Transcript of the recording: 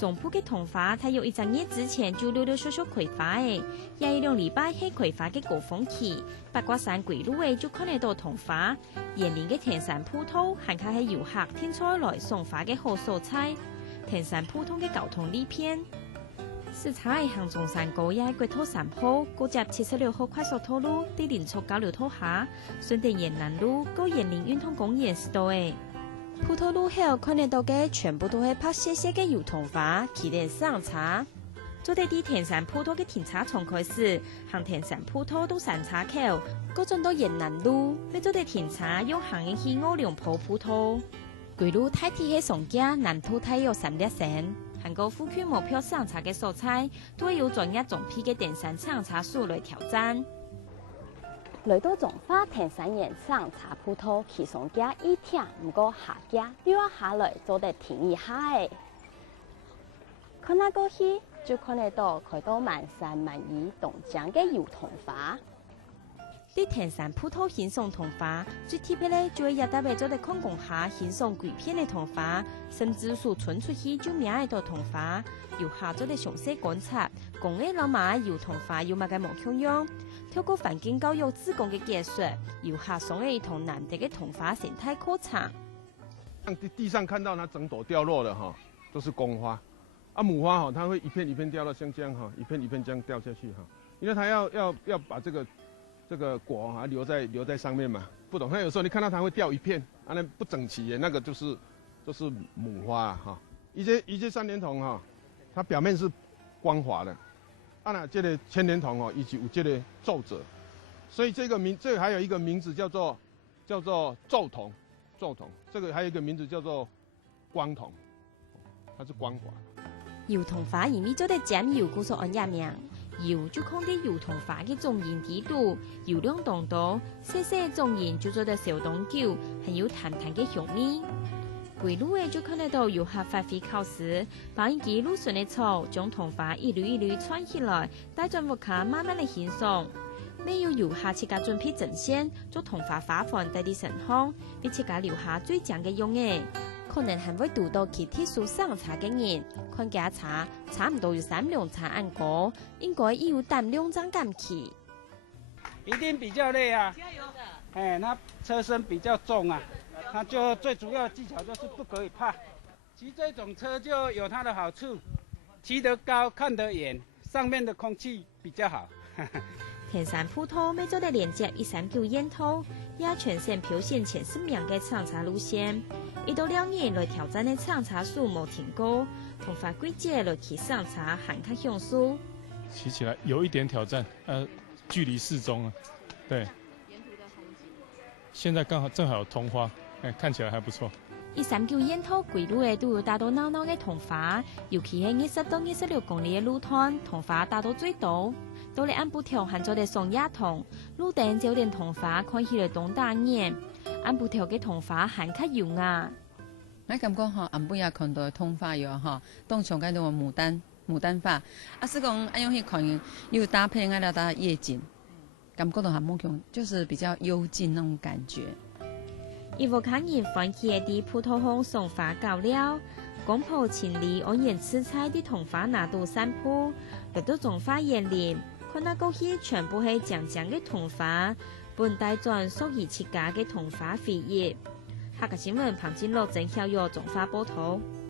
总铺嘅桐花，它有一陣日之前就溜溜縮縮葵花誒，也一兩禮拜係葵花嘅高峰期。八卦山鬼路誒就看得到桐花，沿連嘅田山鋪頭，還卡係遊客天初來送花嘅好素材。田山鋪頭嘅交通利便，市場行中山高也係國土3號，高接76號快速道路，地連速交流道下，順地沿南路，高沿連運通公園是到誒。鋪頭路後看得到嘅全部都係拍細細嘅油桐花，起點上茶。做地啲田山鋪頭嘅停車場開始，行田山鋪頭到山茶口，嗰陣到沿南路，要做地停車用行嘅去5兩鋪鋪頭。鬼路太鐵嘅上架，南土太有3粒星，韓國府區冇票上茶嘅素材，都會有專業種批嘅田山上茶樹來挑戰。來到種花田山園上茶鋪頭，其上架一天唔過下架，又要下來做得停一下誒。看那過去就看得到開到滿山滿意東江嘅油桐花。啲田山鋪頭欣賞桐花，最特別咧就係一大杯做得空工下欣賞幾片嘅桐花，甚至數傳出去就名喺度桐花，遊客做得詳細觀察，講嘅老馬油桐花有乜嘅冇樣樣。透過環境教育自貢嘅解說，遊客送了一桶難得嘅桐花生態考察。地上看到它整朵掉落的哈，都是公花，啊母花哈，它會一片一片掉到像這樣哈，一片一片這樣掉下去哈，因為它要把這個果哈留在上面嘛，不懂。它有時候你看到它會掉一片，啊那不整齊嘅，那個就是母花哈。一些三連桐哈，它表面是光滑的。啊那這個千年桐哦，以及有這個皺褶，所以這個還有一個名字叫做皺桐，這個還有一個名字叫做光桐，它是光滑。油桐花因為做得沾油，故所按一名。油就看啲油桐花嘅種鹽幾度，油量當多，細細種鹽就做得小當久，還有淡淡嘅香味。鬼路誒就看得到遊客發揮考試，把一支蘆筍的草將桐花一縷一縷串起來，帶進屋卡慢慢嚟欣賞。沒有遊客自家準備陣線，做桐花花環帶啲神香，並自家留下最正嘅用誒。可能還會讀到其他書上茶嘅人，看家茶差唔多有3兩茶按過，應該有3兩張咁起。一定比較累啊！加油的！哎，那車身比較重啊。它就最主要的技巧就是不可以怕，騎這種車就有它的好處，騎得高看得遠，上面的空氣比較好。田山鋪頭每做得連接139煙頭，也全線表現前10名嘅採茶路線，1到2年來挑戰的採茶數冇停過，桐花季節來去賞茶還較享受。騎起來有一點挑戰，距離適中啊，對。沿途的風景。現在正好有桐花。看起來還不錯。139煙頭鬼路誒都有打到鬧鬧嘅桐花，尤其係20到26公里嘅路段，桐花打到最多。到嚟安布條還做得送野桐，路頂就連桐花看起來東大眼，安布條嘅桐花還較油啊。我感覺嗬，安布也看到桐花有嗬，當場間到牡丹花，是講安樣去看又搭配嗰啲搭夜景，感覺到很冇強，就是比較幽靜那種感覺。伊無看人歡喜的葡萄紅送花搞了，廣鋪千里按然吃菜的桐花拿到散鋪，來到種花園林，看那過去全部係正正的桐花，本帶轉屬於自家的桐花飛葉。下個新聞旁見落正曉有種花報道。